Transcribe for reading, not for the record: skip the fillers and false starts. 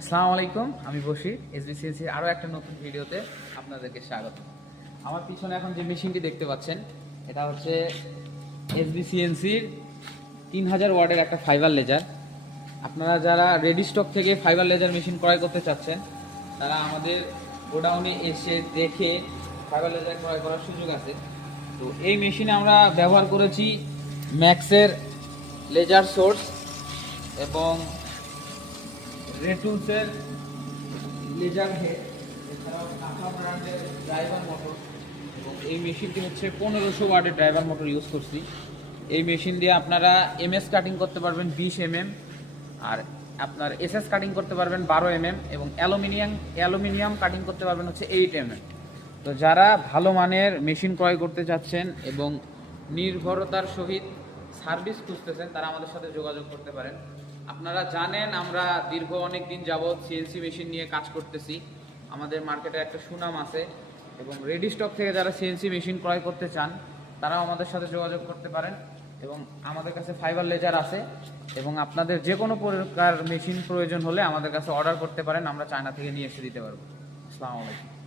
আসসালামু আলাইকুম, আমি বশির। এসবিসিএনসির আরও একটা নতুন ভিডিওতে আপনাদেরকে স্বাগত। আমার পিছনে এখন যে মেশিনটি দেখতে পাচ্ছেন, এটা হচ্ছে এসবিসিএনসির 3000 ওয়াটের একটা ফাইবার লেজার। আপনারা যারা রেডি স্টক থেকে ফাইবার লেজার মেশিন ক্রয় করতে চাচ্ছেন, তারা আমাদের গোডাউনে এসে দেখে ফাইবার লেজার ক্রয় করার সুযোগ আছে। তো এই মেশিনে আমরা ব্যবহার করেছি ম্যাক্সের লেজার সোর্স এবং রেটুলসের লেজার হেড, এছাড়াও টাটা ব্র্যান্ডের ড্রাইভার মোটর, এবং এই মেশিনটি হচ্ছে 1500 ওয়াটের ড্রাইভার মোটর ইউজ করছি। এই মেশিন দিয়ে আপনারা এমএস কাটিং করতে পারবেন 20 আর আপনার এসএস কাটিং করতে পারবেন 12 এবং অ্যালুমিনিয়াম কাটিং করতে পারবেন হচ্ছে 8 তো যারা ভালো মানের মেশিন ক্রয় করতে চাচ্ছেন এবং নির্ভরতার সহিত সার্ভিস খুঁজতেছেন, তারা আমাদের সাথে যোগাযোগ করতে পারেন। আপনারা জানেন আমরা দীর্ঘ অনেক দিন যাবৎ সিএনসি মেশিন নিয়ে কাজ করতেছি, আমাদের মার্কেটে একটা সুনাম আছে। এবং রেডি স্টক থেকে যারা সিএনসি মেশিন ক্রয় করতে চান, তারাও আমাদের সাথে যোগাযোগ করতে পারেন। এবং আমাদের কাছে ফাইবার লেজার আছে, এবং আপনাদের যে কোনো প্রকার মেশিন প্রয়োজন হলে আমাদের কাছে অর্ডার করতে পারেন, আমরা চায়না থেকে নিয়ে এসে দিতে পারবো। আসসালামু আলাইকুম।